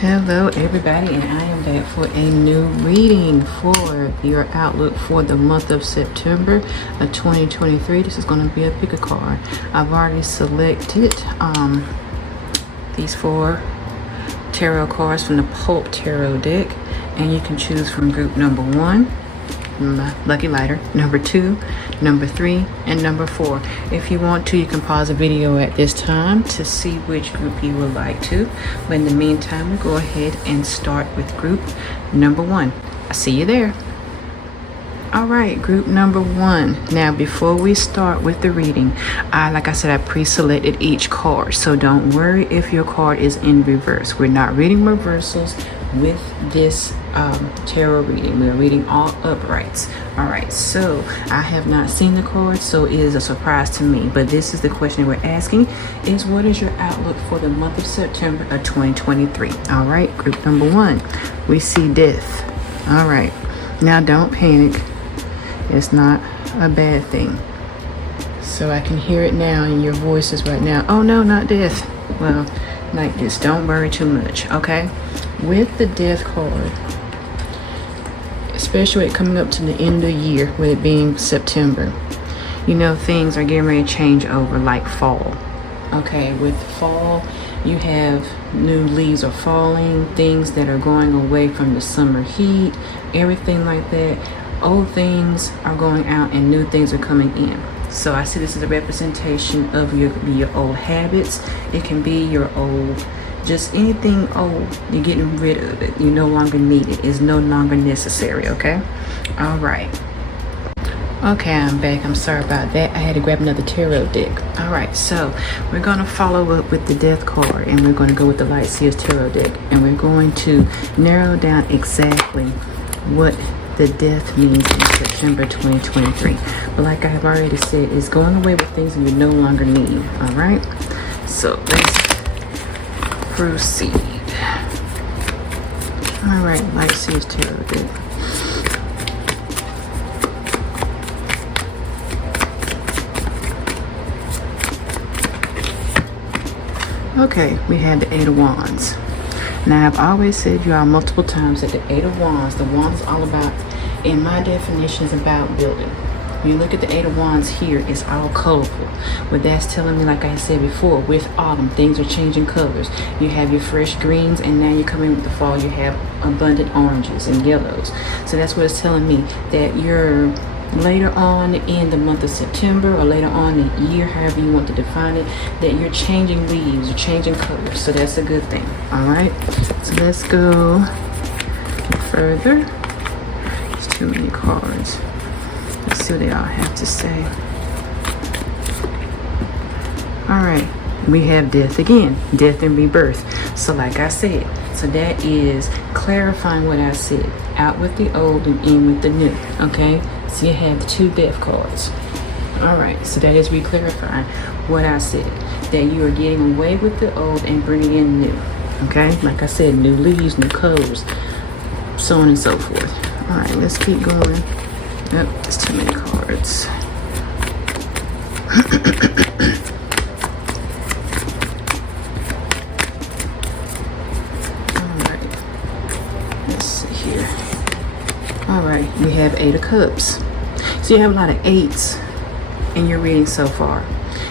Hello everybody, and I am back for a new reading for your outlook for the month of September of 2023. This is going to be a pick a card. I've already selected these 4 tarot cards from the Pulp Tarot deck, and you can choose from group number 1, lucky lighter, number 2, number 3, and number 4. If you want to, you can pause the video at this time to see which group you would like to, but in the meantime we'll go ahead and start with group number 1. I'll see you there. All right, group number 1. Now before we start with the reading, like I said, I pre-selected each card, so don't worry if your card is in reverse. We're not reading reversals with this tarot reading. We're reading all uprights. All right, so I have not seen the card, so it is a surprise to me, but this is the question we're asking, is what is your outlook for the month of September of 2023? All right, group number 1, we see death. All right, now don't panic. It's not a bad thing. So I can hear it now in your voices right now. Oh no, not death. Well, like this, don't worry too much, okay? With the death card, especially it coming up to the end of the year, with it being September, you know, things are getting ready to change over, like fall. Okay, with fall, you have new leaves are falling, things that are going away from the summer heat, everything like that. Old things are going out and new things are coming in. So I see this as a representation of your old habits. It can be your old, just anything old, you're getting rid of it. You no longer need it. It's no longer necessary, okay? All right. Okay, I'm back. I'm sorry about that. I had to grab another tarot deck. All right, so we're going to follow up with the death card, and we're going to go with the Light Seers tarot deck, and we're going to narrow down exactly what the death means in September 2023. But like I have already said, it's going away with things that you no longer need. All right, so let's proceed. All right, Light Seers tarot deck. Okay, we had the 8 of Wands. Now, I've always said you all multiple times that the 8 of Wands, the Wands is all about, in my definition, is about building. When you look at the 8 of Wands here, it's all colorful. What that's telling me, like I said before, with autumn, things are changing colors. You have your fresh greens, and now you're coming with the fall, you have abundant oranges and yellows. So that's what it's telling me, that you're later on in the month of September, or later on in the year, however you want to define it, that you're changing leaves, you're changing colors. So that's a good thing. All right, so let's go further. There's too many cards. Let's see what they all have to say. All right, we have death again, death and rebirth. So like I said, so that is clarifying what I said, out with the old and in with the new. Okay, so you have the 2 death cards. All right, so that is re-clarifying what I said, that you are getting away with the old and bringing in new. Okay, like I said, new leaves, new colors, so on and so forth. All right, let's keep going. Nope, there's too many cards. All right, let's see here. All right, we have 8 of Cups. So you have a lot of 8s in your reading so far.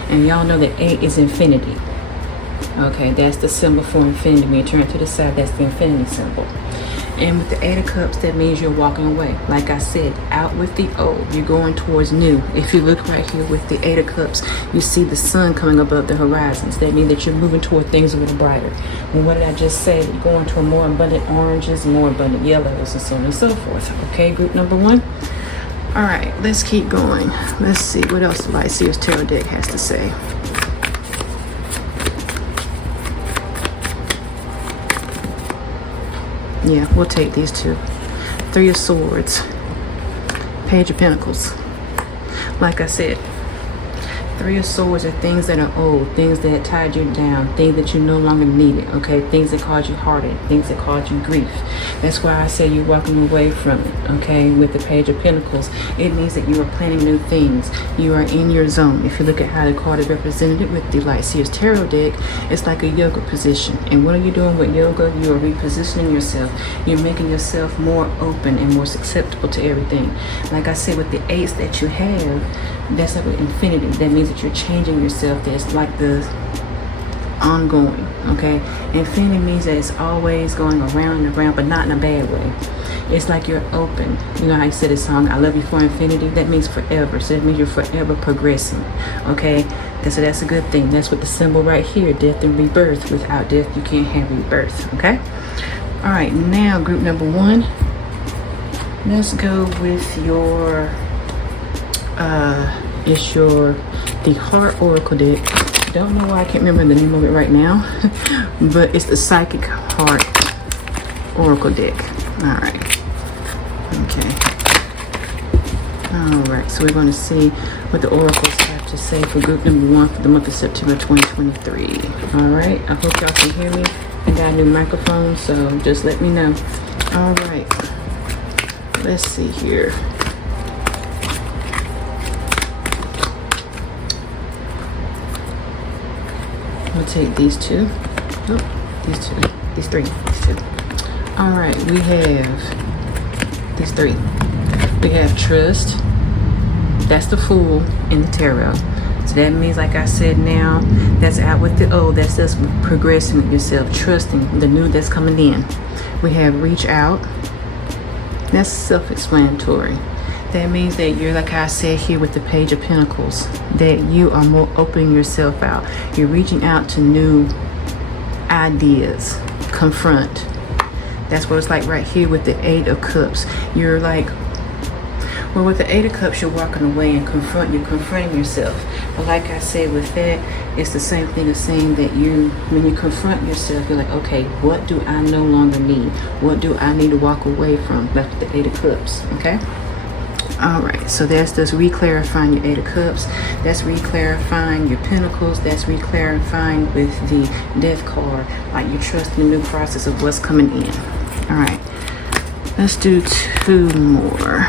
And y'all know that 8 is infinity. Okay, that's the symbol for infinity. When you turn it to the side, that's the infinity symbol. And with the 8 of Cups, that means you're walking away. Like I said, out with the old, you're going towards new. If you look right here with the 8 of Cups, you see the sun coming above the horizons. That means that you're moving toward things a little brighter. And what did I just say? You're going to more abundant oranges, more abundant yellows, and so on and so forth. Okay, group number 1. All right, let's keep going. Let's see what else the Light Seers tarot deck has to say. Yeah, we'll take these 2. 3 of Swords, Page of Pentacles. Like I said, Three of Swords are things that are old, things that tied you down, things that you no longer needed, okay? Things that caused you heartache, things that caused you grief. That's why I say you're walking away from it, okay? With the Page of Pentacles, it means that you are planning new things. You are in your zone. If you look at how the card is represented with the Seers Tarot deck, it's like a yoga position. And what are you doing with yoga? You are repositioning yourself. You're making yourself more open and more susceptible to everything. Like I said, with the eights that you have, that's like with infinity. That means that you're changing yourself. That's like the ongoing, okay? Infinity means that it's always going around and around, but not in a bad way. It's like you're open. You know how I said the song, I love you for infinity? That means forever. So that means you're forever progressing, okay? So that's a good thing. That's what the symbol right here, death and rebirth. Without death, you can't have rebirth, okay? All right, now group number one. Let's go with your the Heart Oracle deck. Don't know why I can't remember the name of it right now, but it's the Psychic Heart Oracle deck. All right. Okay. All right. So we're going to see what the oracles have to say for group number one for the month of September 2023. All right. I hope y'all can hear me. I got a new microphone, so just let me know. All right. Let's see here. We'll take these two. Oh, these two. These three. These two. All right. We have these three. We have trust. That's the Fool in the tarot. So that means, like I said, now that's out with the O. That's just progressing with yourself, trusting the new that's coming in. We have reach out. That's self-explanatory. That means that you're, like I said here with the Page of Pentacles, that you are more opening yourself out. You're reaching out to new ideas. Confront. That's what it's like right here with the Eight of Cups. You're like, well, with the Eight of Cups, you're walking away and you're confronting yourself. But like I said, with that, it's the same thing as saying that when you confront yourself, you're like, okay, what do I no longer need? What do I need to walk away from? That's the Eight of Cups, okay? All right, so that's just re-clarifying your Eight of Cups. That's re-clarifying your Pentacles. That's re-clarifying with the Death card, like you're trusting the new process of what's coming in. All right, let's do two more.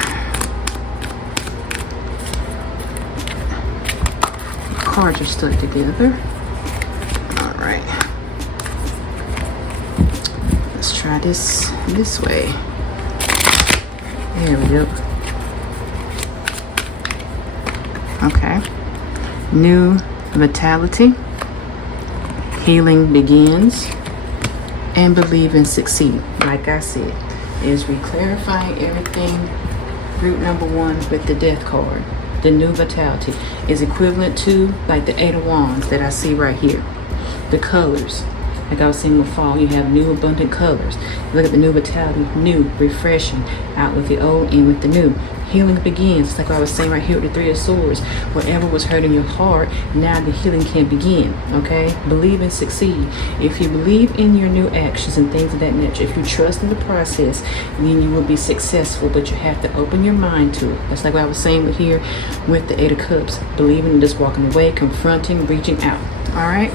Cards are stuck together. All right, let's try this way. There we go. Okay. New vitality. Healing begins. And believe and succeed. Like I said, is reclarifying everything. Group number one with the Death card. The new vitality is equivalent to like the Eight of Wands that I see right here. The colors. Like I was saying with fall, you have new abundant colors. Look at the new vitality, new, refreshing, out with the old, in with the new. Healing begins. It's like I was saying right here with the Three of Swords. Whatever was hurting your heart, now the healing can begin, okay? Believe and succeed. If you believe in your new actions and things of that nature, if you trust in the process, then you will be successful, but you have to open your mind to it. That's like what I was saying here with the Eight of Cups. Believing and just walking away, confronting, reaching out, all right?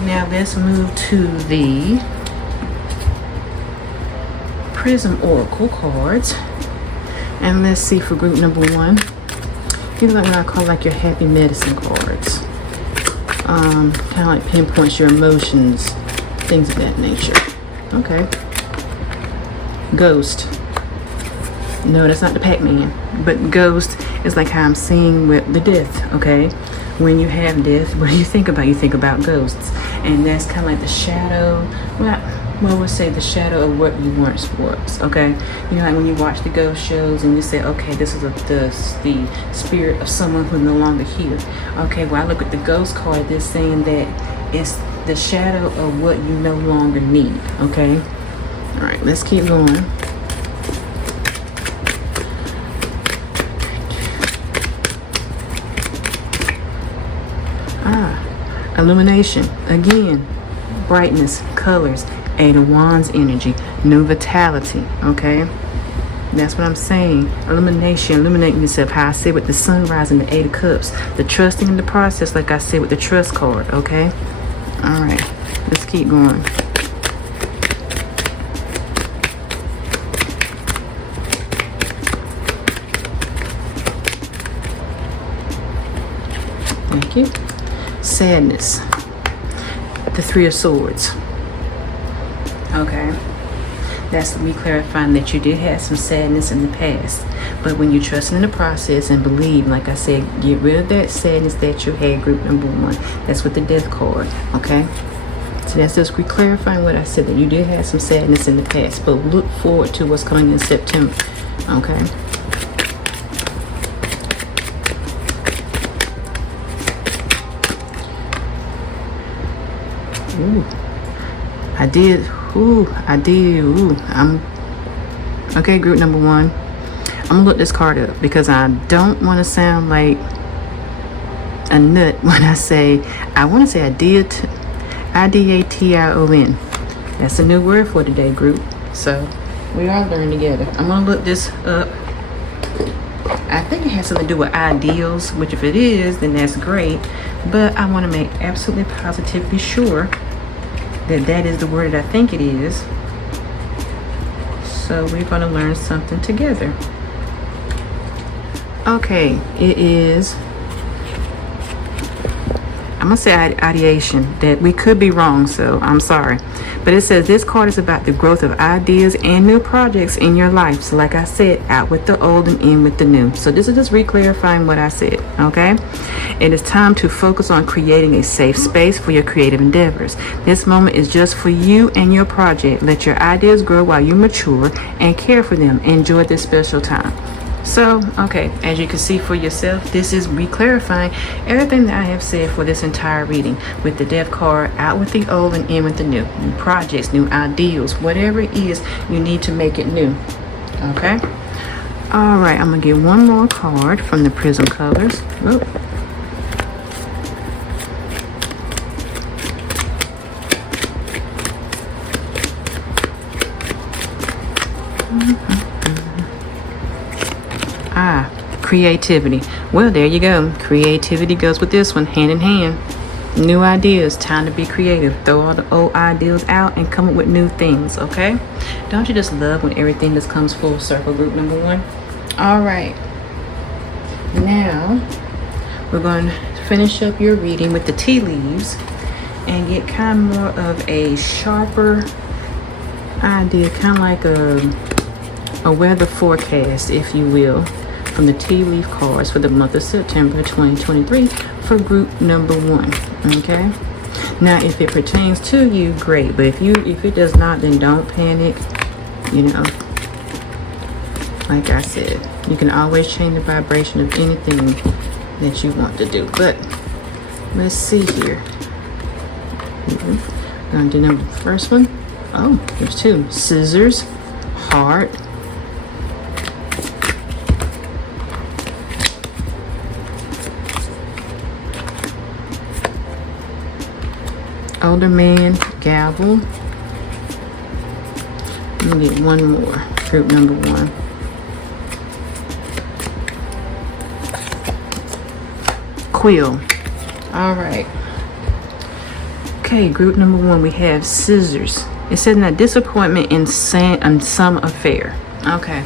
Now let's move to the Prism Oracle cards. And let's see for group number one. These are what I call like your happy medicine cards. Kind of like pinpoints your emotions, things of that nature. Okay. Ghost. No, that's not the Pac-Man. But ghost is like how I'm seeing with the death, okay? When you have death, what do you think about? You think about ghosts. And that's kind of like the shadow. Well, we'll say the shadow of what you once was, okay? You know, like when you watch the ghost shows and you say, okay, this is the spirit of someone who's no longer here. Okay, well, I look at the ghost card, they're saying that it's the shadow of what you no longer need, okay? All right, let's keep going. Illumination, again, brightness, colors, Eight of Wands energy, new vitality, okay? That's what I'm saying. Illumination, illuminating yourself. How I said with the sunrise and the 8 of cups. The trusting in the process, like I said with the trust card, okay? All right, let's keep going. Thank you. Sadness. The 3 of Swords. Okay. That's me clarifying that you did have some sadness in the past. But when you're trusting in the process and believe, like I said, get rid of that sadness that you had, group number 1. That's with the Death card, okay? So that's just clarifying what I said, that you did have some sadness in the past. But look forward to what's coming in September, okay? Ooh. I did. Okay, group number 1. I'm gonna look this card up because I don't want to sound like a nut when I say, I want to say I-D-A-T-I-O-N. That's a new word for today, group. So we are learning together. I'm gonna look this up. I think it has something to do with ideals, which if it is, then that's great. But I want to make absolutely positively sure that that is the word that I think it is. So we're going to learn something together. Okay, it is, I'm going to say ideation. That we could be wrong, so I'm sorry. But it says this card is about the growth of ideas and new projects in your life. So like I said, out with the old and in with the new. So this is just re-clarifying what I said, okay? It is time to focus on creating a safe space for your creative endeavors. This moment is just for you and your project. Let your ideas grow while you mature and care for them. Enjoy this special time. So, okay, as you can see for yourself, this is re-clarifying everything that I have said for this entire reading. With the Death card, out with the old and in with the new. New projects, new ideals, whatever it is, you need to make it new. Okay? All right, I'm going to get one more card from the Prism colors. Whoop. Creativity. Well, there you go. Creativity goes with this one, hand in hand. New ideas. Time to be creative. Throw all the old ideals out and come up with new things, okay? Don't you just love when everything just comes full circle, group number 1? All right. Now, we're going to finish up your reading with the tea leaves and get kind of more of a sharper idea, kind of like a weather forecast, if you will, from the tea leaf cards for the month of September 2023 for group number 1. Okay, now if it pertains to you, great, but if it does not, then don't panic. You know, like I said, you can always change the vibration of anything that you want to do. But let's see here. I'm gonna do the first one. Oh, there's 2. Scissors, heart, older man, gavel. Let me get one more. Group number 1. Quill. All right. Okay, group number 1, we have scissors. It says that disappointment in some affair. Okay.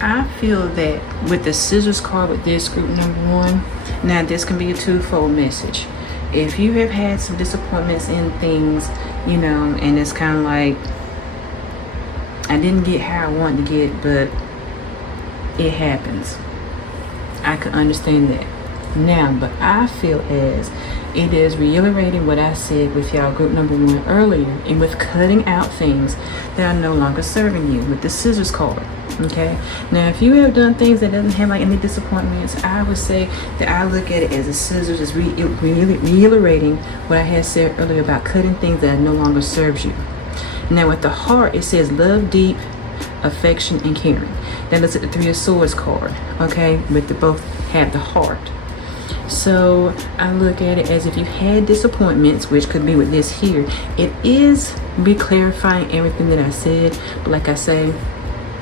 I feel that with the scissors card with this group number 1, now this can be a twofold message. If you have had some disappointments in things, you know, and it's kind of like, I didn't get how I wanted to get, but it happens. I can understand that. Now, but I feel as it is reiterating what I said with y'all group number 1 earlier, and with cutting out things that are no longer serving you with the scissors card. Okay, now if you have done things that doesn't have like any disappointments, I would say that I look at it as a scissors is reiterating what I had said earlier about cutting things that no longer serves you. Now with the heart, it says love deep, affection, and caring. Then let's at the 3 of Swords card. Okay, with the both have the heart. So I look at it as if you had disappointments, which could be with this here. It is clarifying everything that I said, but like I say,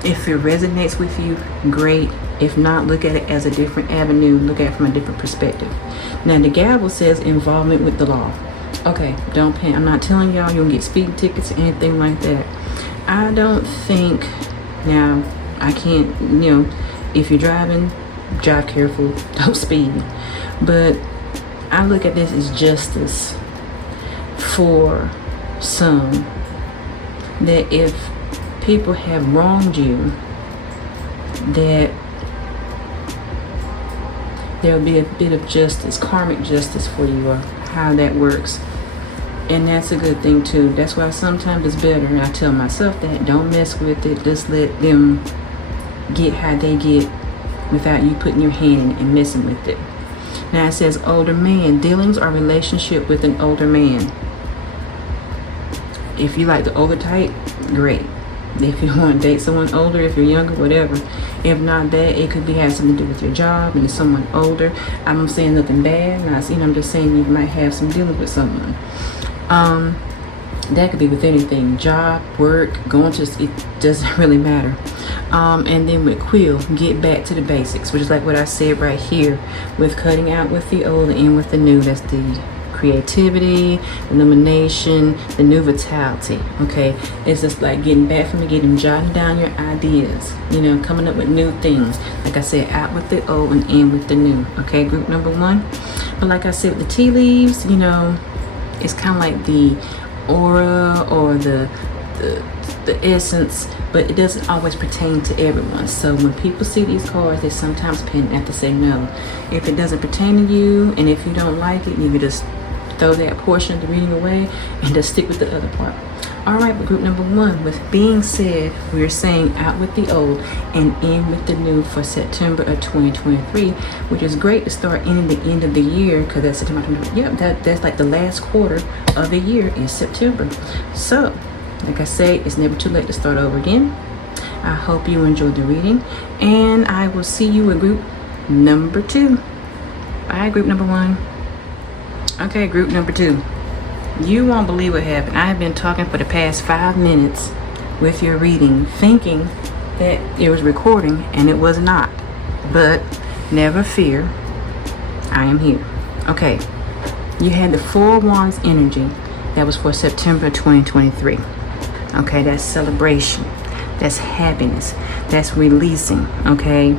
If it resonates with you, great. If not, look at it as a different avenue. Look at it from a different perspective. Now, the gavel says involvement with the law. Okay, don't panic. I'm not telling y'all you'll get speeding tickets or anything like that. I don't think, now, I can't, if you're driving, drive careful, don't speed. But I look at this as justice for some. That if people have wronged you, that there'll be a bit of justice, karmic justice for you, or how that works. And that's a good thing too. That's why sometimes it's better, and I tell myself that, don't mess with it. Just let them get how they get without you putting your hand in it and messing with it. Now it says older man, dealings or relationship with an older man. If you like the older type, great. If you want to date someone older, if you're younger, whatever. If not that, it could be have something to do with your job and it's someone older. I'm not saying nothing bad. I'm just saying you might have some dealings with someone. That could be with anything, job, work, going to, it doesn't really matter. And then with quill, get back to the basics, which is like what I said right here with cutting out with the old and with the new. That's the creativity, illumination, the new vitality. Okay, it's just like getting back from getting jotting down your ideas, coming up with new things. Like I said, out with the old and in with the new. Okay, group number 1. But like I said, with the tea leaves, it's kind of like the aura or the essence, but it doesn't always pertain to everyone. So when people see these cards, they sometimes have to say no. If it doesn't pertain to you, and if you don't like it, you can just throw that portion of the reading away and just stick with the other part. All right, but group number 1, with being said, we're saying out with the old and in with the new for September of 2023, which is great to start in the end of the year, because that's September. That's like the last quarter of the year is September. So like I say, it's never too late to start over again. I hope you enjoyed the reading, and I will see you in group number 2. Bye, group number 1. Okay, group number 2. You won't believe what happened. I have been talking for the past 5 minutes with your reading, thinking that it was recording, and it was not. But never fear, I am here. Okay, you had the 4 Wands energy. That was for September 2023. Okay, that's celebration, that's happiness, that's releasing, okay?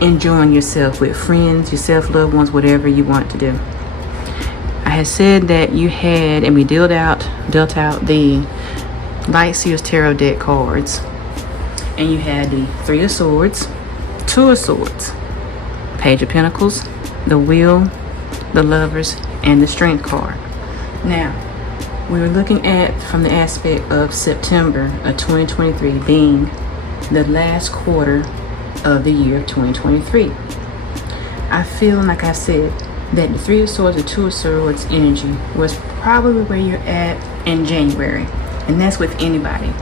Enjoying yourself with friends, yourself, loved ones, whatever you want to do. I had said that you had, and we dealt out the Light Seers Tarot deck cards, and you had the 3 of Swords, 2 of Swords, Page of Pentacles, the Wheel, the Lovers, and the Strength card. Now, we were looking at from the aspect of September of 2023 being the last quarter of the year of 2023. I feel, like I said, that the 3 of Swords and 2 of Swords energy was probably where you're at in January. And that's with anybody.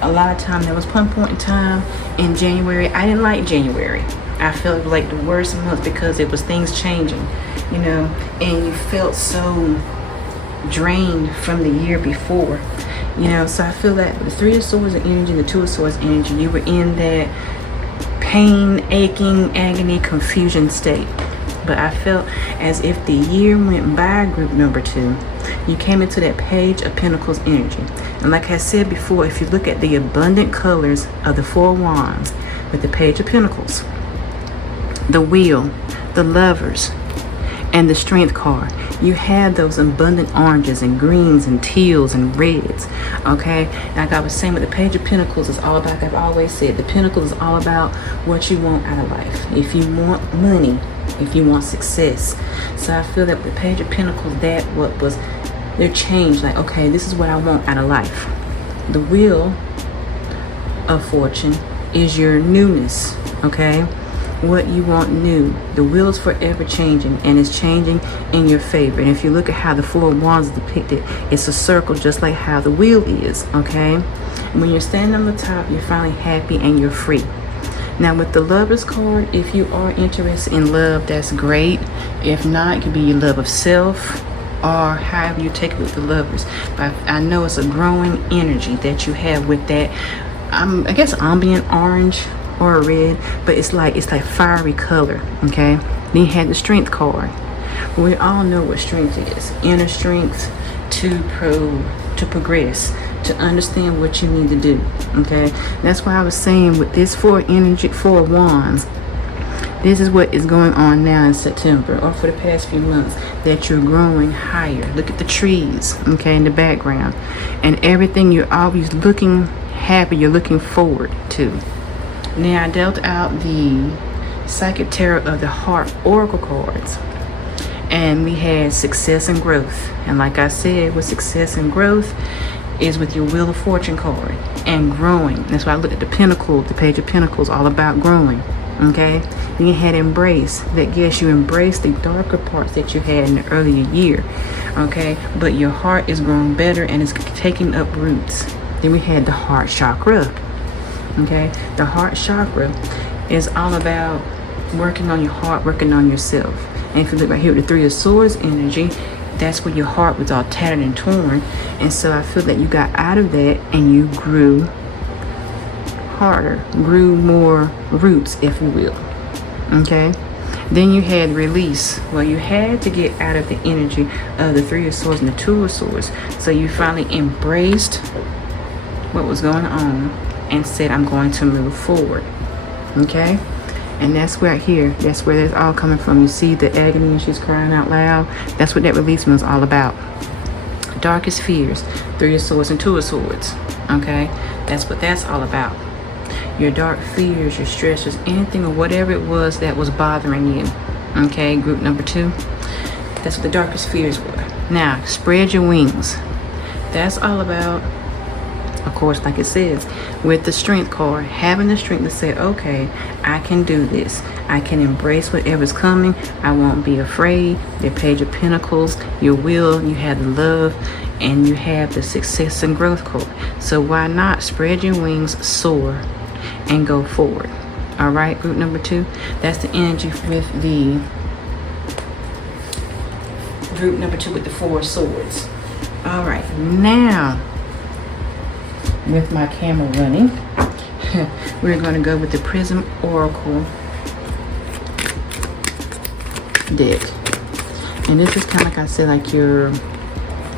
A lot of time, there was one point in time in January, I didn't like January. I felt like the worst month because it was things changing, and you felt so drained from the year before, so I feel that the 3 of Swords energy and the 2 of Swords energy, you were in that pain, aching, agony, confusion state. But I felt as if the year went by, group number 2, you came into that Page of Pentacles energy. And like I said before, if you look at the abundant colors of the 4 Wands with the Page of Pentacles, the Wheel, the Lovers, and the Strength card, you have those abundant oranges and greens and teals and reds. Okay, like I was saying, with the Page of Pentacles, is all about, like I've always said, the Pentacles is all about what you want out of life. If you want money, if you want success. So I feel that with the Page of Pentacles, that what was their change, like, okay, this is what I want out of life. The Wheel of Fortune is your newness. Okay, what you want new. The wheel is forever changing, and it's changing in your favor. And if you look at how the 4 Wands is depicted, it's a circle just like how the wheel is. Okay, and when you're standing on the top, you're finally happy and you're free. Now with the Lovers card, if you are interested in love, that's great. If not, it could be your love of self, or however you take it with the Lovers. But I know it's a growing energy that you have with that I guess ambient orange or red, but it's like fiery color. Okay, then you had the strength card. We all know what strength is. Inner strength to progress, to understand what you need to do. Okay, that's why I was saying with this 4 of wands, this is what is going on now in September, or for the past few months, that you're growing higher. Look at the trees, okay, in the background, and everything. You're always looking happy, you're looking forward to. Now I dealt out the Psychic Tarot of the Heart Oracle cards, and we had success and growth. And like I said, with success and growth is with your Wheel of Fortune card and growing. That's why I looked at the Pentacle, the Page of Pentacles, all about growing. Okay, then you had embrace. That yes, you embrace the darker parts that you had in the earlier year. Okay, but your heart is growing better and it's taking up roots. Then we had the heart chakra. Okay, the heart chakra is all about working on your heart, working on yourself. And if you look right here with the 3 of Swords energy, that's where your heart was all tattered and torn. And so I feel that you got out of that and you grew harder, grew more roots, if you will. Okay, then you had release. Well, you had to get out of the energy of the 3 of Swords and the 2 of Swords. So you finally embraced what was going on and said, I'm going to move forward. Okay, and that's right here, that's where that's all coming from. You see the agony and she's crying out loud. That's what that release was all about. Darkest fears, 3 of Swords and 2 of Swords. Okay, that's what that's all about. Your dark fears, your stresses, anything or whatever it was that was bothering you. Okay, group number 2, that's what the darkest fears were. Now spread your wings. That's all about, of course, like it says with the strength card, having the strength to say, okay, I can do this. I can embrace whatever's coming. I won't be afraid. The Page of Pentacles, your will, you have the love, and you have the success and growth card. So why not spread your wings, soar, and go forward? All right, group number 2, that's the energy with the group number 2 with the 4 of Swords. All right, now with my camera running, we're going to go with the Prism Oracle deck. And this is kind of like I said, like your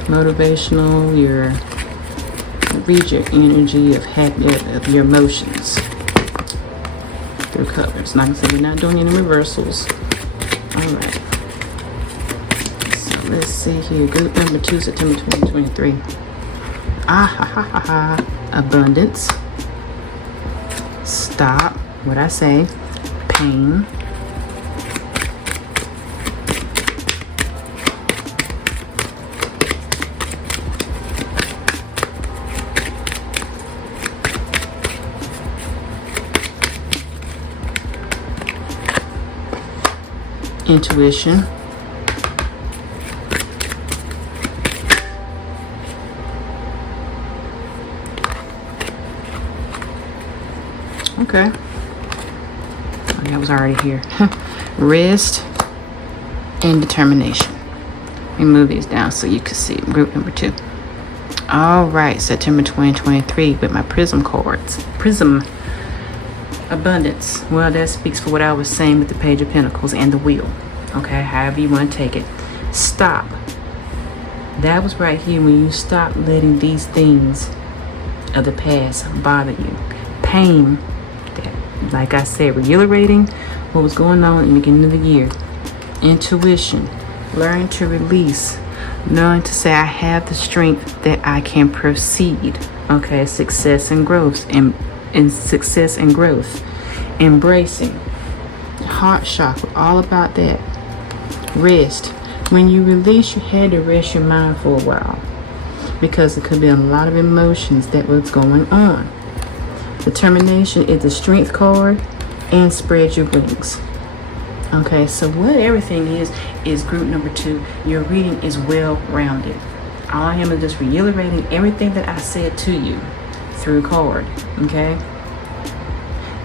motivational, your read your energy of happy, of your emotions through colors. Like I said, we're not doing any reversals. All right, so let's see here. Group number 2, September 2023. Abundance. Stop. What I say. Pain. Intuition. Okay. Oh, that was already here. Rest and determination. Let me move these down so you can see group number 2. All right, September 2023 with my Prism cards. Prism. Abundance. Well, that speaks for what I was saying with the Page of Pentacles and the Wheel. Okay, however you want to take it. Stop. That was right here when you stop letting these things of the past bother you. Pain. That, like I said, reiterating what was going on in the beginning of the year. Intuition. Learning to release. Knowing to say I have the strength that I can proceed. Okay, success and growth. And success and growth. Embracing. Heart chakra, all about that. Rest. When you release, you had to rest your mind for a while, because it could be a lot of emotions that was going on. Determination is the strength card, and spread your wings. Okay, so what everything is group number 2. Your reading is well-rounded. All I am is just reiterating everything that I said to you through card. Okay,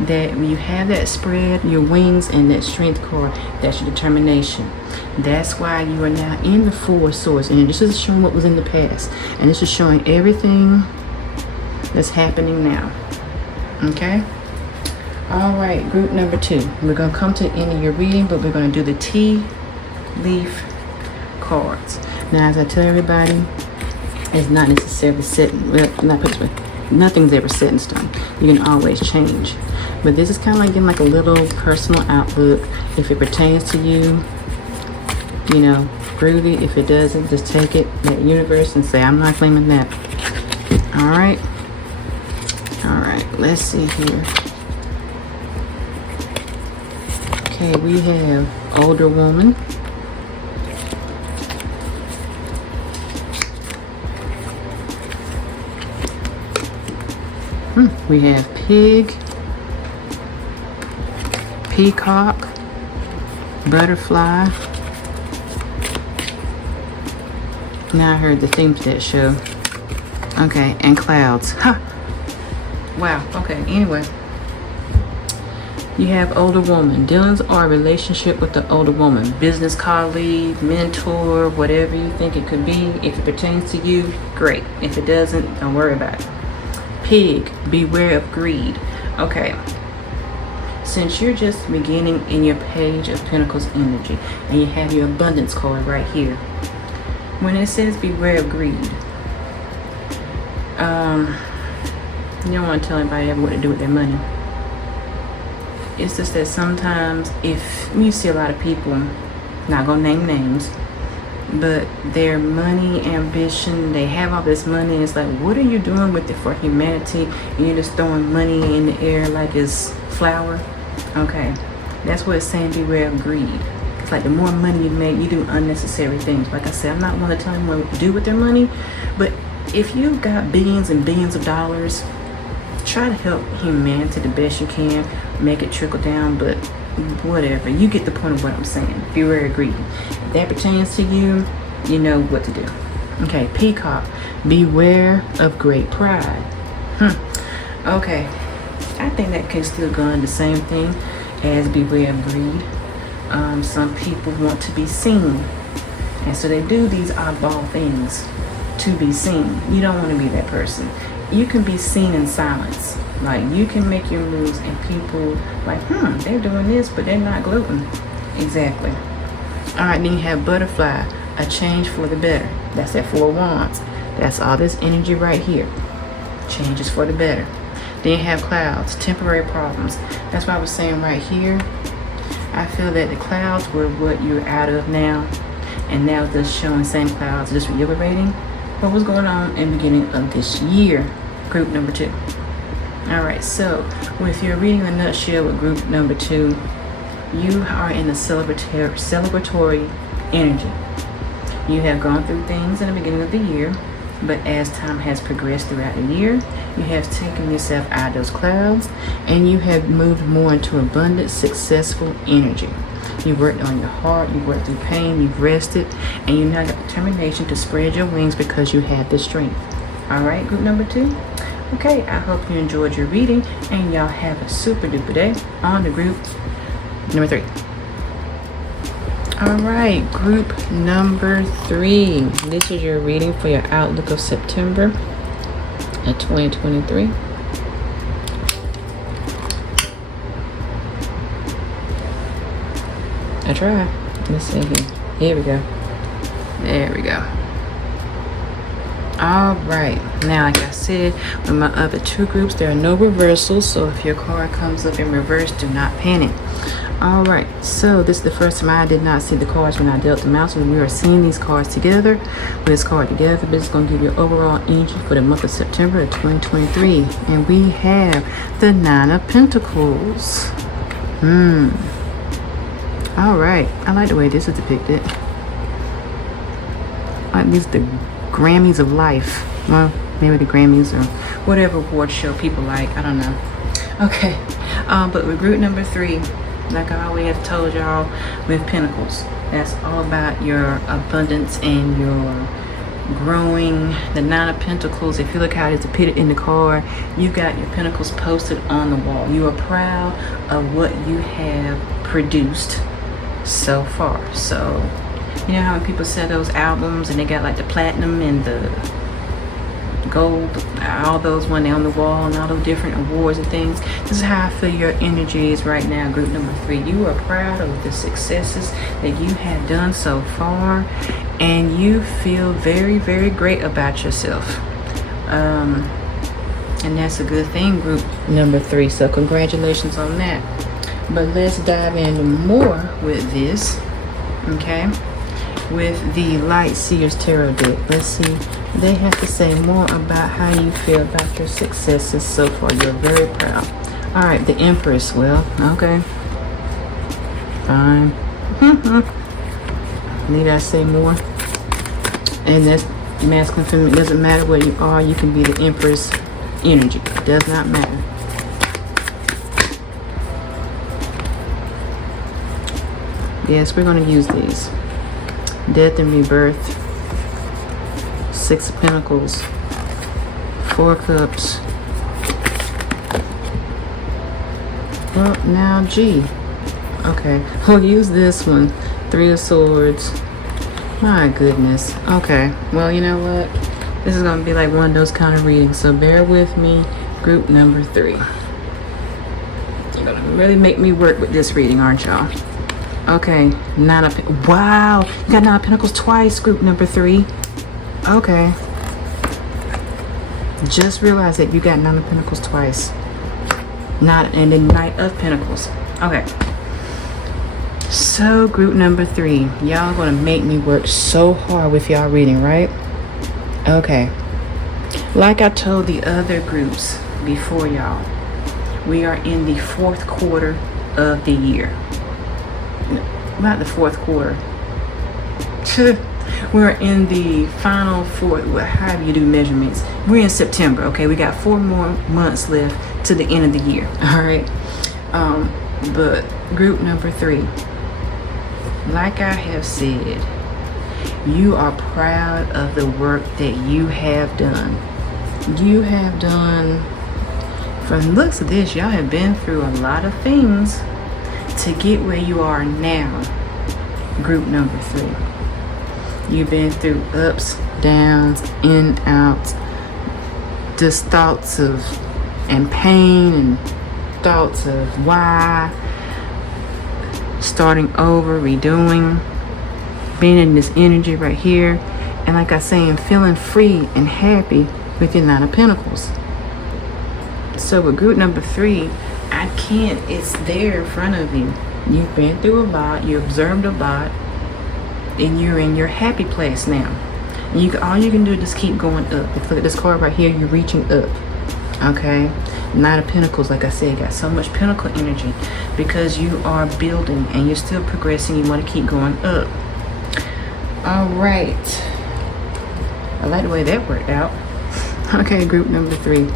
that when you have that spread your wings and that strength card, that's your determination. That's why you are now in the 4 of Swords, and this is showing what was in the past, and this is showing everything that's happening now. Okay. All right, group number 2. We're going to come to the end of your reading, but we're going to do the tea leaf cards. Now, as I tell everybody, it's not necessarily set, well, not put this way, nothing's ever set in stone. You can always change. But this is kind of like getting like a little personal outlook. If it pertains to you, you know, groovy. If it doesn't, just take it, that universe, and say, I'm not claiming that. All right. All right, let's see here. Okay, we have older woman. We have pig, peacock, butterfly. Now I heard the theme to that show. Okay, and clouds. Ha! Wow, okay, anyway. You have older woman. Dealings or a relationship with the older woman. Business colleague, mentor, whatever you think it could be. If it pertains to you, great. If it doesn't, don't worry about it. Pig, beware of greed. Okay. Since you're just beginning in your Page of Pentacles energy, and you have your abundance card right here, when it says beware of greed, you don't want to tell anybody ever what to do with their money. It's just that sometimes if you see a lot of people, not gonna name names, but their money ambition, they have all this money, and it's like, what are you doing with it for humanity? And you're just throwing money in the air like it's flour. Okay, that's what it's saying, beware of greed. It's like the more money you make, you do unnecessary things. Like I said, I'm not one to tell them what to do with their money, but if you've got billions and billions of dollars, try to help humanity the best you can, make it trickle down, but whatever. You get the point of what I'm saying. Beware of greed. If that pertains to you, you know what to do. Okay, peacock. Beware of great pride. Okay. I think that can still go in the same thing as beware of greed. Some people want to be seen, and so they do these oddball things to be seen. You don't want to be that person. You can be seen in silence. Like, you can make your moves and people like, they're doing this, but they're not gloating. Exactly. All right, then you have butterfly, a change for the better. That's that 4 of Wands. That's all this energy right here. Changes for the better. Then you have clouds, temporary problems. That's what I was saying right here. I feel that the clouds were what you're out of now, and now just showing same clouds, just reiterating what was going on in the beginning of this year. Group number 2. All right, so with your reading in a nutshell with group number 2, you are in a celebratory energy. You have gone through things in the beginning of the year, but as time has progressed throughout the year, you have taken yourself out of those clouds, and you have moved more into abundant, successful energy. You've worked on your heart, you've worked through pain, you've rested, and you now got determination to spread your wings because you have the strength. All right, group number 2. Okay, I hope you enjoyed your reading, and y'all have a super duper day on the group number 3. All right, group number 3. This is your reading for your outlook of September of 2023. I try. Let's see here. Here we go. There we go. All right. Now, like I said, with my other 2 groups, there are no reversals. So if your card comes up in reverse, do not panic. All right. So this is the first time I did not see the cards when I dealt them out. So we are seeing these cards together. With this card together, but it's going to give you overall energy for the month of September of 2023. And we have the 9 of Pentacles. All right. I like the way this is depicted. Like these the Grammys of life. Well, maybe the Grammys or whatever award show people like. I don't know. Okay. But with group number 3, like I always have told y'all, with Pentacles, that's all about your abundance and your growing. The 9 of Pentacles, if you look how it's depicted in the card, you got your pentacles posted on the wall. You are proud of what you have produced so far. So you know how when people sell those albums and they got like the platinum and the gold, all those when they're on the wall and all those different awards and things. This is how I feel your energy is right now, group number 3. You are proud of the successes that you have done so far, and you feel very, very great about yourself. And that's a good thing, group number 3. So congratulations on that. But let's dive into more with this, okay? With the Light Seers Tarot deck. Let's see. They have to say more about how you feel about your successes so far. You're very proud. All right, the Empress. Well, okay. Fine. Need I say more? And that's masculine, feminine. It doesn't matter where you are. You can be the Empress energy. It does not matter. Yes, we're going to use these. Death and Rebirth. 6 of Pentacles. 4 Cups. Well, now G. Okay, we'll use this one. 3 of Swords. My goodness. Okay, well, you know what? This is going to be like one of those kind of readings, so bear with me, group number 3. You're going to really make me work with this reading, aren't y'all? Okay, 9 of... Wow! You got 9 of Pentacles twice, group number 3. Okay. Just realized that you got 9 of Pentacles twice. And then Knight of Pentacles. Okay. So, group number 3. Y'all going to make me work so hard with y'all reading, right? Okay. Like I told the other groups before y'all, we are in the 4th quarter of the year. Not the 4th quarter. We're in the final 4th, however you do measurements. We're in September, okay? We got 4 more months left to the end of the year, all right? But group number 3, like I have said, you are proud of the work that you have done. You have done, from the looks of this, y'all have been through a lot of things to get where you are now, group number 3. You've been through ups, downs, in, outs, just thoughts of, and pain, and thoughts of why, starting over, redoing, being in this energy right here, and like I say, I'm feeling free and happy with your 9 of Pentacles. So with group number 3, I can't, it's there in front of you. You've been through a lot, you observed a lot, and you're in your happy place now. And all you can do is just keep going up. If you look at this card right here, you're reaching up. Okay? 9 of Pentacles, like I said, got so much Pentacle energy because you are building and you're still progressing. You want to keep going up. All right. I like the way that worked out. Okay, group number 3.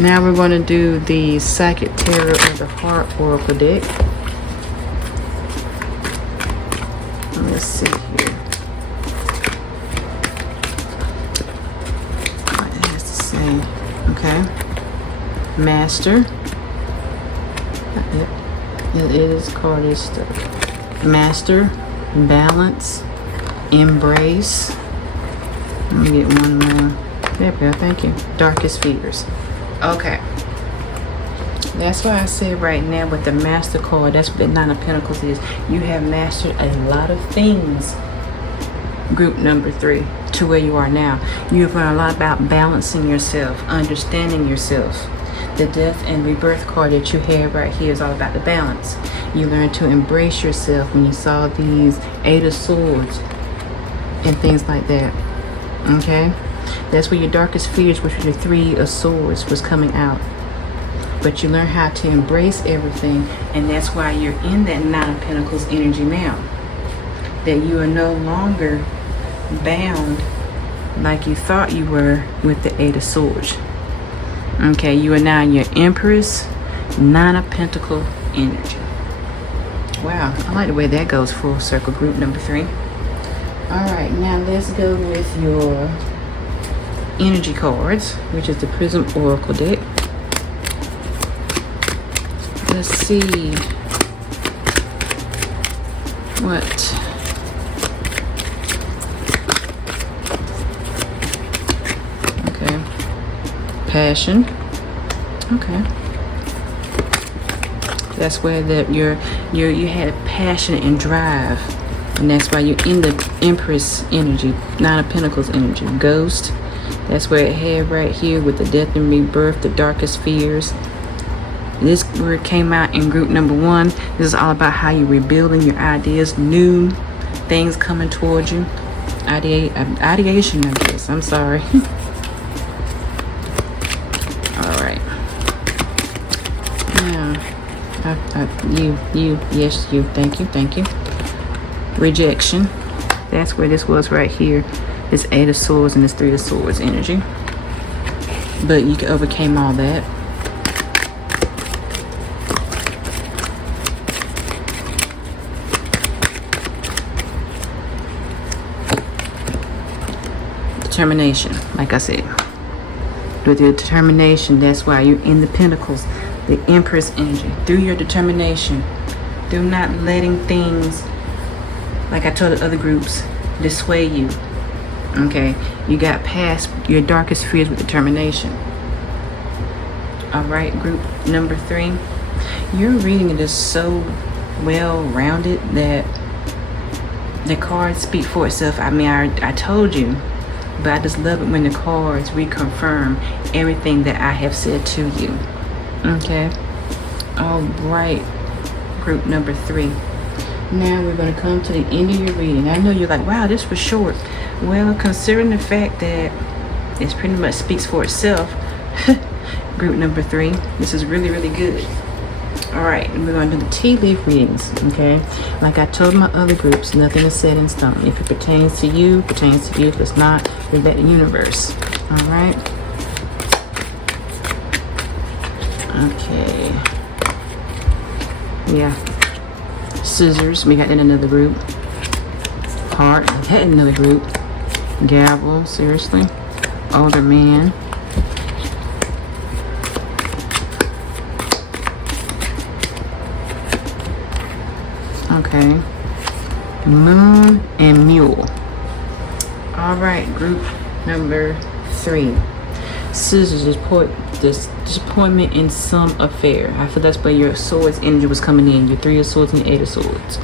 Now we're going to do the Psychic Tarot of the Heart Oracle deck. Let's see here. What it has to say. Okay. Master. It is called this stuff. Master. Balance. Embrace. Let me get one more. There we go. Thank you. Darkest fears. Okay. That's why I said right now with the Master card, that's what the 9 of Pentacles is. You have mastered a lot of things, group number 3, to where you are now. You've learned a lot about balancing yourself, understanding yourself. The Death and Rebirth card that you have right here is all about the balance. You learned to embrace yourself when you saw these 8 of Swords and things like that. Okay? That's where your darkest fears, which were the 3 of Swords, was coming out. But you learn how to embrace everything, and that's why you're in that 9 of Pentacles energy now. That you are no longer bound like you thought you were with the 8 of Swords. Okay, you are now in your Empress, 9 of Pentacle energy. Wow, I like the way that goes full circle, group number 3. Alright, now let's go with your energy cards, which is the Prism Oracle deck. Let's see what okay. passion. Okay. That's where you had passion and drive, and that's why you're in the Empress energy, Nine of Pentacles energy. Ghost. That's where it had right here with the death and rebirth, the darkest fears. This word came out in group number 1. This is all about how you're rebuilding your ideas, new things coming towards you. Ideation, I guess. I'm sorry. All right. Now, yes, you. Thank you. Rejection. That's where this was right here. This 8 of Swords and this 3 of Swords energy. But you overcame all that. Determination, like I said. With your determination, that's why you're in the Pentacles, the Empress energy. Through your determination, through not letting things, like I told the other groups, dissuade you. Okay, you got past your darkest fears with determination. All right, group number 3. Your reading is so well rounded that the cards speak for itself. I mean, I told you, but I just love it when the cards reconfirm everything that I have said to you. Okay. All right, group number 3. Now we're going to come to the end of your reading. I know you're like, wow, this was short. Well, considering the fact that it pretty much speaks for itself, group number 3, this is really, really good. All right, we're going to do the tea leaf readings, okay? Like I told my other groups, nothing is set in stone. If it pertains to you, it pertains to you. If it's not, leave that in the universe. All right? Okay. Yeah. Scissors, we got in another group. Heart, we had in another group. Gavel, seriously. Older man. Okay. Moon and Mule. All right, group number 3. Scissors, disappointment in some affair. I feel that's where your Swords energy was coming in. Your 3 of Swords and 8 of Swords.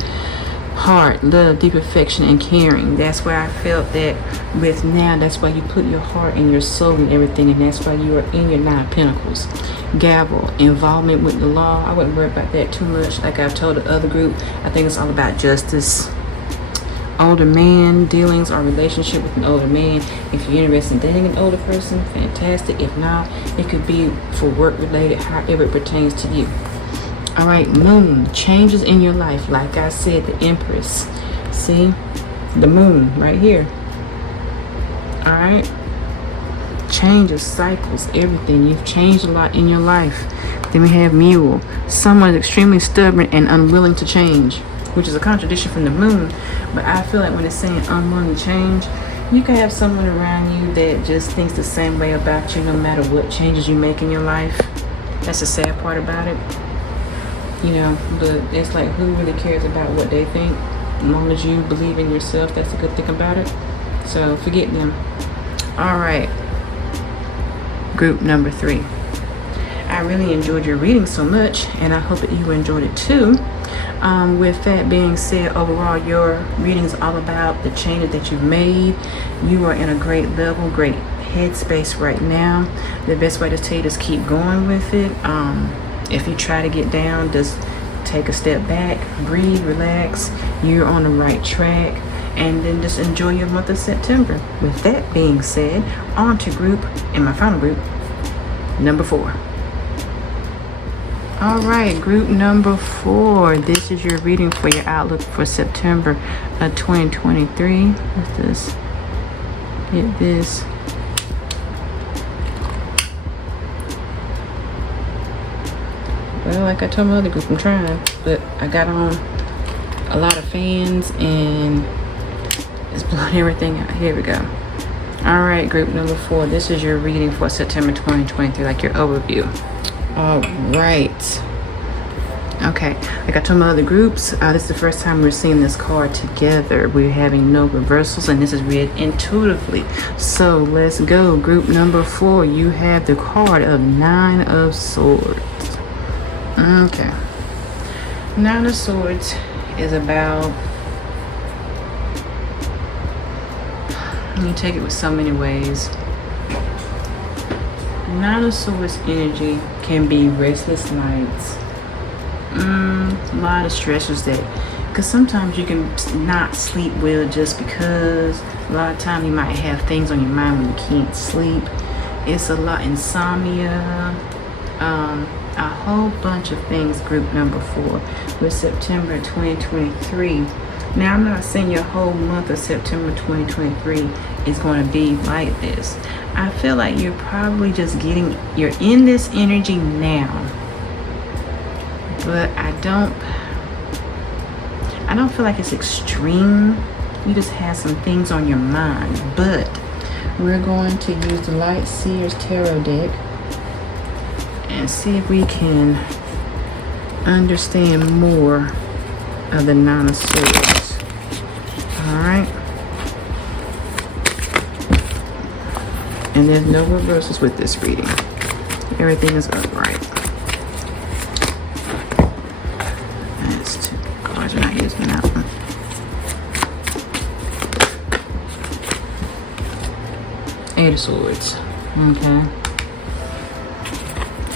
Heart, love, deep affection, and caring. That's where I felt that with now. That's why you put your heart and your soul in everything, and that's why you are in your 9 of Pentacles. Gavel, involvement with the law. I wouldn't worry about that too much. Like I've told the other group, I think it's all about justice. Older man, dealings or relationship with an older man. If you're interested in dating an older person, fantastic. If not, it could be for work related, however it pertains to you. All right, moon, changes in your life. Like I said, the Empress. See, the moon right here. All right, changes, cycles, everything. You've changed a lot in your life. Then we have Mule. Someone is extremely stubborn and unwilling to change, which is a contradiction from the moon. But I feel like when it's saying unwilling to change, you can have someone around you that just thinks the same way about you no matter what changes you make in your life. That's the sad part about it. You know, but it's like, who really cares about what they think? As long as you believe in yourself, that's a good thing about it. So forget them. All right, group number 3. I really enjoyed your reading so much, and I hope that you enjoyed it too. With that being said, overall, your reading is all about the changes that you've made. You are in a great level, great headspace right now. The best way to tell you is keep going with it. If you try to get down, just take a step back, breathe, relax. You're on the right track, and then just enjoy your month of September. With that being said, on to group, and my final group, number 4. All right, group number 4. This is your reading for your outlook for September of 2023. What's this? Get this. Well, like I told my other group, I'm trying, but I got on a lot of fans and it's blowing everything out. Here we go. All right, group number 4. This is your reading for September 2023, like your overview. All right. Okay. Okay, like I told my other groups, this is the first time we're seeing this card together. We're having no reversals, and this is read intuitively. So let's go. Group number 4, you have the card of 9 of Swords. Okay. 9 of Swords is about, you take it with so many ways. 9 of Swords energy can be restless nights. A lot of stressors that, because sometimes you can not sleep well just because. A lot of time you might have things on your mind when you can't sleep. It's a lot, insomnia, a whole bunch of things. Group number 4 with September 2023. Now, I'm not saying your whole month of September 2023 is going to be like this. I feel like you're probably just you're in this energy now. But I don't feel like it's extreme. You just have some things on your mind. But we're going to use the Light Seers Tarot deck and see if we can understand more of the 9 of Swords. Alright. And there's no reversals with this reading. Everything is upright. That's 2 cards. We're not using that one. Eight of Swords. Okay.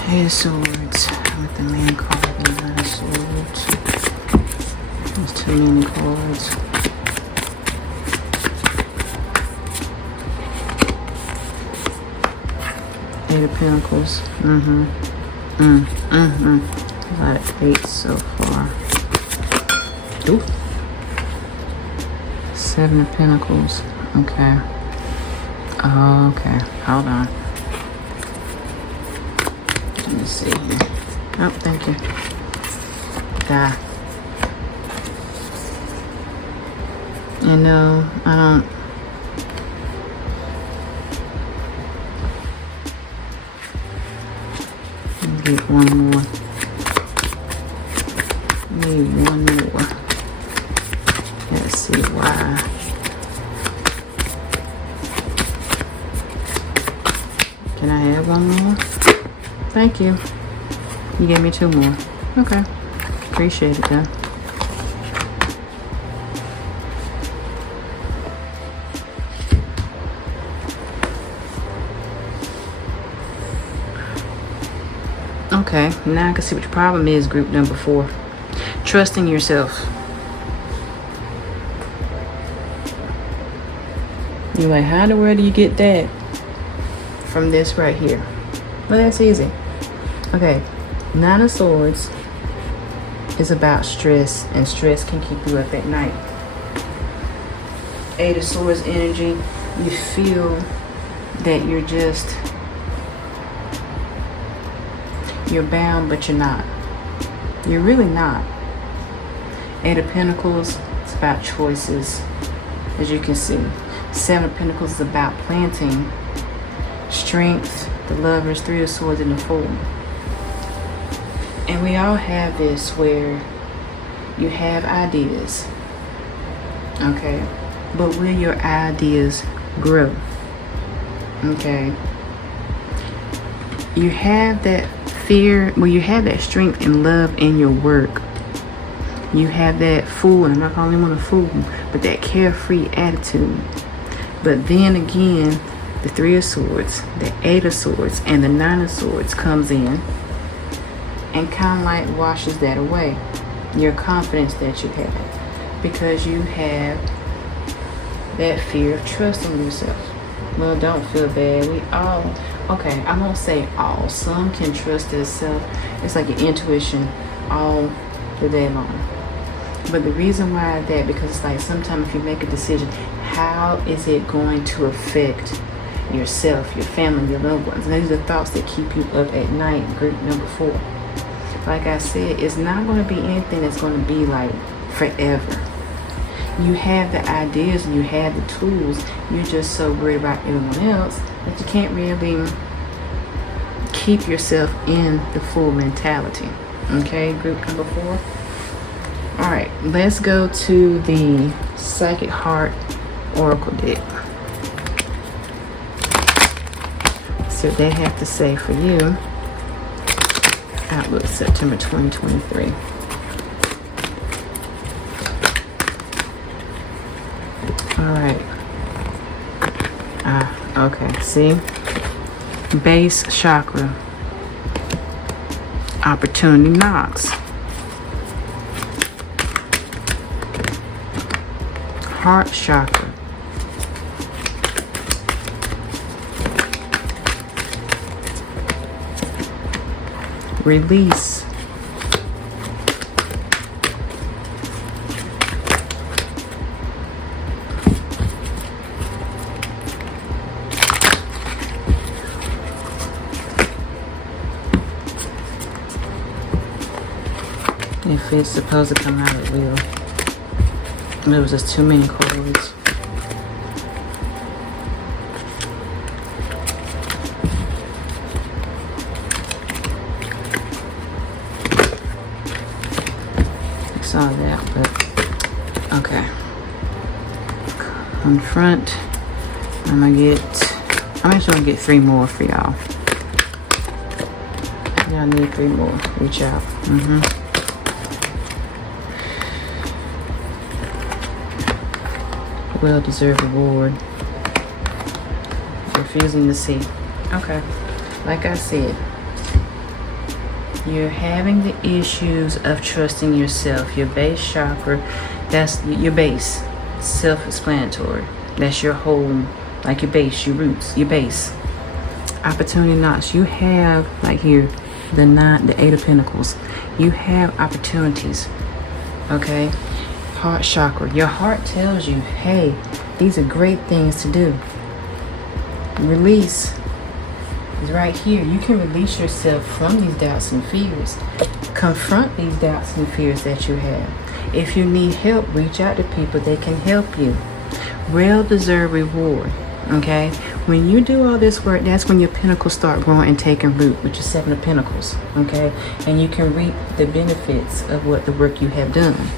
8 of Swords with the main card, the 9 of Swords. There's too many cards. Eight of Pentacles. A lot of 8s so far. Ooh. 7 of Pentacles. Okay. Okay. Hold on. Let me see here. Oh, thank you. You know, I don't. Need one more. Need one more. Let's see why. Can I have one more? Thank you. You gave me 2 more. Okay. Appreciate it, though. Okay, now I can see what your problem is, group number 4. Trusting yourself. You're like, how in the world do you get that? From this right here. Well, that's easy. Okay, 9 of Swords is about stress, and stress can keep you up at night. 8 of Swords energy, you feel that you're bound, but you're not. You're really not. 8 of Pentacles, it's about choices, as you can see. 7 of Pentacles is about planting. Strength, the Lovers, 3 of Swords, and the Fool. And we all have this where you have ideas. Okay? But will your ideas grow? Okay? You have that fear, well, you have that strength and love in your work. You have that fool, and I'm not calling anyone a fool, but that carefree attitude. But then again, the 3 of Swords, the 8 of Swords, and the 9 of Swords comes in and kind of like washes that away. Your confidence that you have, because you have that fear of trusting yourself. Well, don't feel bad. We all, okay, I won't say all. Some can trust themselves. It's like your intuition all the day long. But the reason why that, because it's like sometimes if you make a decision, how is it going to affect yourself, your family, your loved ones? And these are the thoughts that keep you up at night, group number 4. Like I said, it's not going to be anything that's going to be like forever. You have the ideas and you have the tools. You're just so worried about everyone else that you can't really keep yourself in the full mentality. Okay, group number 4. All right, let's go to the Psychic Heart Oracle deck. See what they have to say for you. Outlook September 2023. All right. Okay, see? Base chakra. Opportunity knocks. Heart chakra. Release. If it's supposed to come out, it will. There was just too many cards. I saw that, but okay. Confront. I'm actually gonna get 3 more for y'all. Y'all need 3 more. Reach out. Well-deserved reward. Refusing to see. Okay. Like I said, you're having the issues of trusting yourself. Your base chakra, that's your base. Self-explanatory. That's your whole, like your base, your roots, your base. Opportunity knocks. You have, like here, the 8 of Pentacles. You have opportunities. Okay? Heart chakra. Your heart tells you, hey, these are great things to do. Release is right here. You can release yourself from these doubts and fears. Confront these doubts and fears that you have. If you need help, reach out to people that can help you. Well-deserved reward. Okay? When you do all this work, that's when your pentacles start growing and taking root, which is 7 of Pentacles. Okay? And you can reap the benefits of what the work you have done.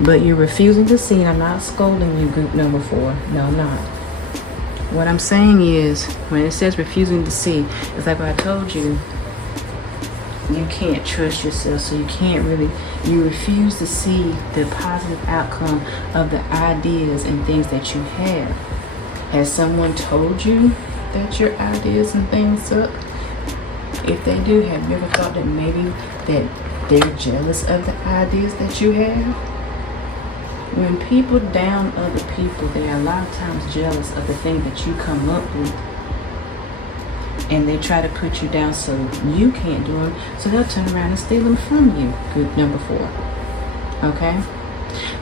But you're refusing to see, and I'm not scolding you, group number 4. No, I'm not. What I'm saying is, when it says refusing to see, it's like what I told you, you can't trust yourself, so you refuse to see the positive outcome of the ideas and things that you have. Has someone told you that your ideas and things suck? If they do, have you ever thought that maybe that they're jealous of the ideas that you have? When people down other people, they are a lot of times jealous of the thing that you come up with. And they try to put you down so you can't do them. So they'll turn around and steal them from you, group number 4. Okay?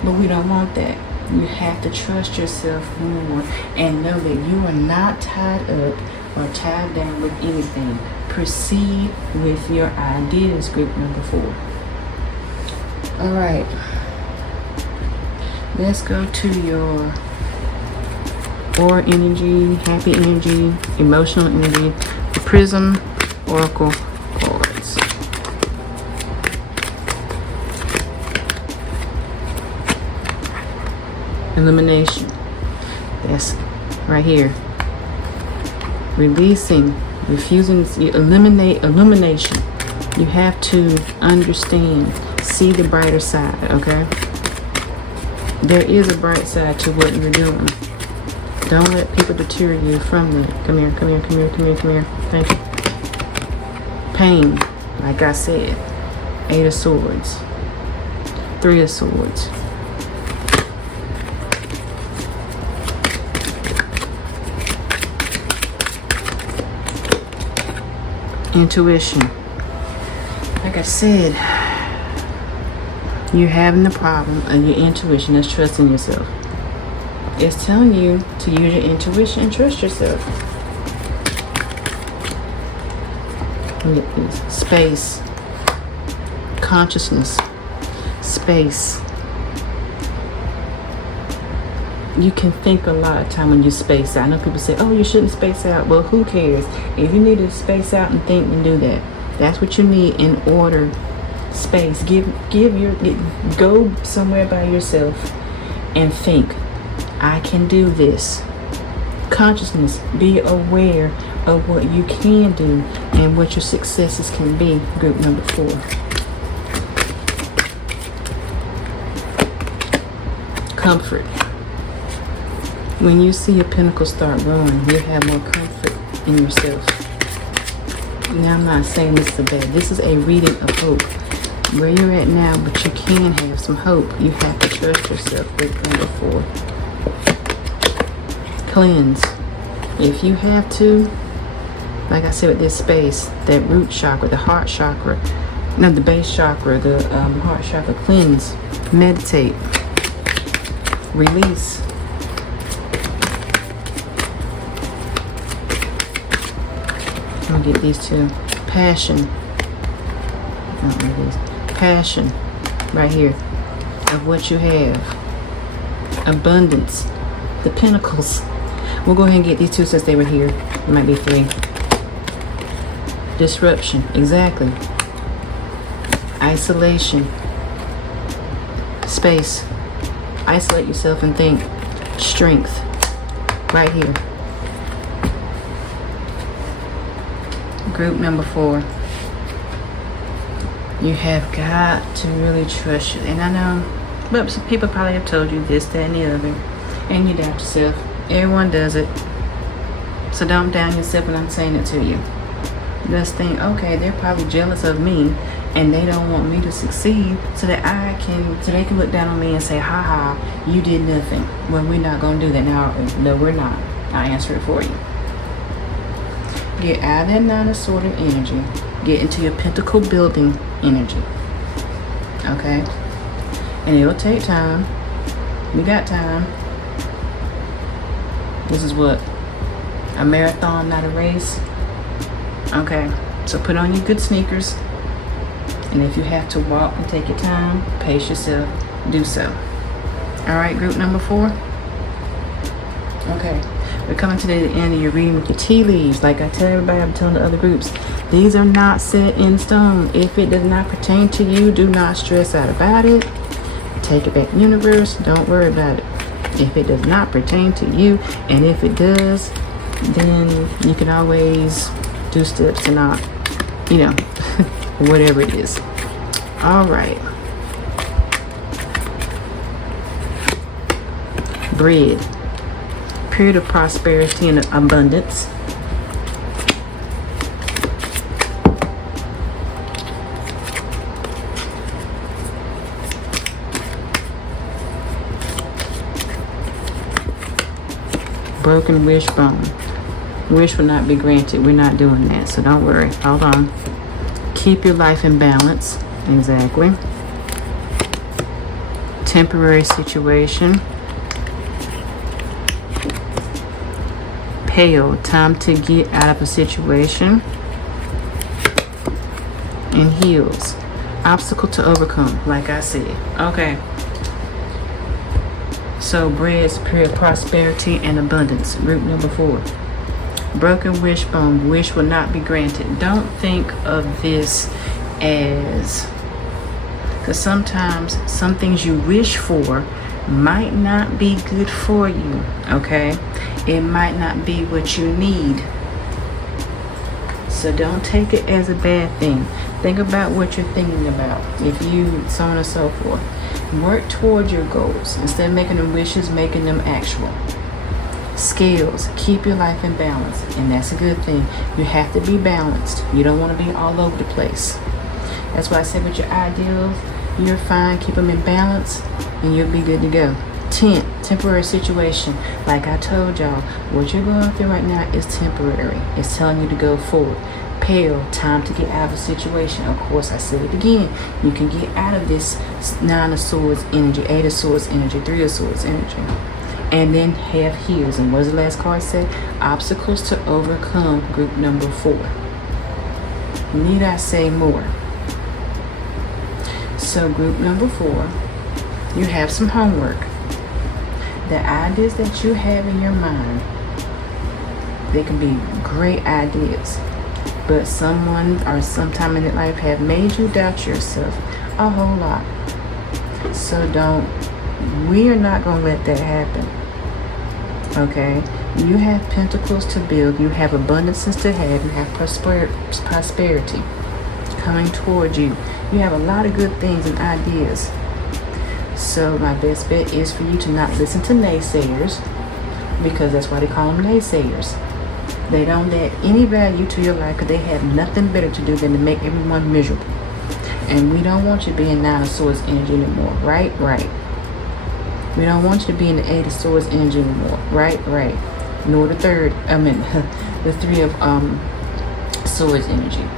But we don't want that. You have to trust yourself more and know that you are not tied up or tied down with anything. Proceed with your ideas, group number 4. All right. Let's go to your aura energy, happy energy, emotional energy, the Prism Oracle cards. Elimination. That's right here. Releasing, refusing, elimination. You have to understand, see the brighter side, okay? There is a bright side to what you're doing. Don't let people deter you from that. Come here, come here, come here, come here, come here. Thank you. Pain, like I said. 8 of Swords. 3 of Swords. Intuition. Like I said, you're having the problem of your intuition. That's trusting yourself. It's telling you to use your intuition and trust yourself. Look at this. Space. Consciousness. Space. You can think a lot of time when you space out. I know people say, oh, you shouldn't space out. Well, who cares? If you need to space out and think, then do that. That's what you need in order space. Go somewhere by yourself and think, I can do this. Consciousness, be aware of what you can do and what your successes can be. Group number 4. Comfort. When you see your pentacles start rolling, you have more comfort in yourself. Now, I'm not saying this is a bad. This is a reading of hope. Where you're at now, but you can have some hope. You have to trust yourself. Group number 4. Cleanse. If you have to, like I said with this space, that root chakra, the heart chakra, no, the base chakra, the heart chakra, cleanse, meditate, release. I'm gonna get these two. Passion. I don't know these. Passion, right here, of what you have. Abundance. The pentacles. We'll go ahead and get these two since they were here. It might be 3. Disruption. Exactly. Isolation. Space. Isolate yourself and think. Strength. Right here. Group number 4. You have got to really trust you. And I know, but some people probably have told you this, that, and the other. And you doubt yourself. Everyone does it. So don't down yourself when I'm saying it to you. Just think, okay, they're probably jealous of me and they don't want me to succeed so they can look down on me and say, ha ha, you did nothing. Well, we're not going to do that. Now, no, we're not. I answer it for you. Get out of that 9 of Swords energy. Get into your pentacle building energy. Okay? And it'll take time. We got time. This is what? A marathon, not a race. Okay? So put on your good sneakers. And if you have to walk and take your time, pace yourself, do so. Alright, group number 4. Okay. We're coming to the end of your reading with your tea leaves. Like I tell everybody, I'm telling the other groups, these are not set in stone. If it does not pertain to you, do not stress out about it. Take it back, universe. Don't worry about it. If it does not pertain to you, and if it does, then you can always do steps to not, whatever it is. All right. Bread. Period of prosperity and abundance. Broken wishbone. Wish will not be granted. We're not doing that, so don't worry. Hold on. Keep your life in balance. Exactly. Temporary situation. Pale. Time to get out of a situation. And heals. Obstacle to overcome, like I said. Okay. So bread's period of prosperity and abundance. Group number 4. Broken wishbone. Wish will not be granted. Don't think of this as, because sometimes some things you wish for might not be good for you. Okay, it might not be what you need. So don't take it as a bad thing. Think about what you're thinking about. If you, so on and so forth. Work towards your goals. Instead of making them wishes, making them actual. Scales. Keep your life in balance. And that's a good thing. You have to be balanced. You don't want to be all over the place. That's why I said with your ideals, you're fine. Keep them in balance and you'll be good to go. Temporary situation. Like I told y'all, what you're going through right now is temporary. It's telling you to go forward. Pale, time to get out of a situation. Of course, I said it again. You can get out of this 9 of Swords energy, 8 of Swords energy, 3 of Swords energy. And then have heals. And what does the last card say? Obstacles to overcome. Group number 4. Need I say more? So group number 4, you have some homework. The ideas that you have in your mind, they can be great ideas. but someone or sometime in your life have made you doubt yourself a whole lot. So we are not going to let that happen. Okay? You have pentacles to build. You have abundances to have. You have prosperity coming towards you. You have a lot of good things and ideas. So my best bet is for you to not listen to naysayers, because that's why they call them naysayers. They don't add any value to your life because they have nothing better to do than to make everyone miserable. And we don't want you to be in Nine of Swords energy anymore. Right? Right. We don't want you to be in the Eight of Swords energy anymore. Right? Right. Nor the the Three of Swords energy.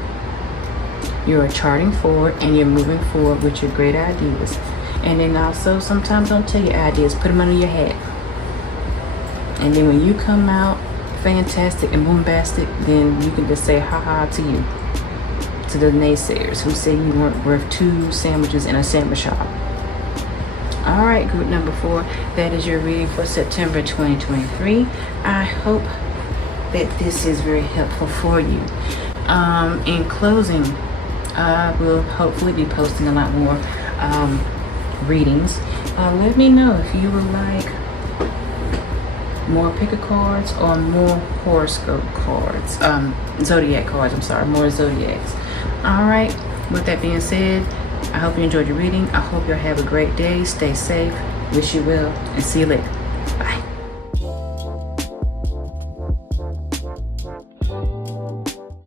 You are charting forward and you're moving forward with your great ideas. And then also, sometimes don't tell your ideas, put them under your hat. And then when you come out fantastic and bombastic, then you can just say ha-ha to you. To the naysayers who say you weren't worth 2 sandwiches in a sandwich shop. Alright, group number 4, that is your reading for September 2023. I hope that this is very helpful for you. In closing, I will hopefully be posting a lot more readings. Let me know if you would like more picker cards or more horoscope cards, zodiac cards, more zodiacs. Alright, with that being said, I hope you enjoyed your reading. I hope you'll have a great day. Stay safe. Wish you well, and see you later.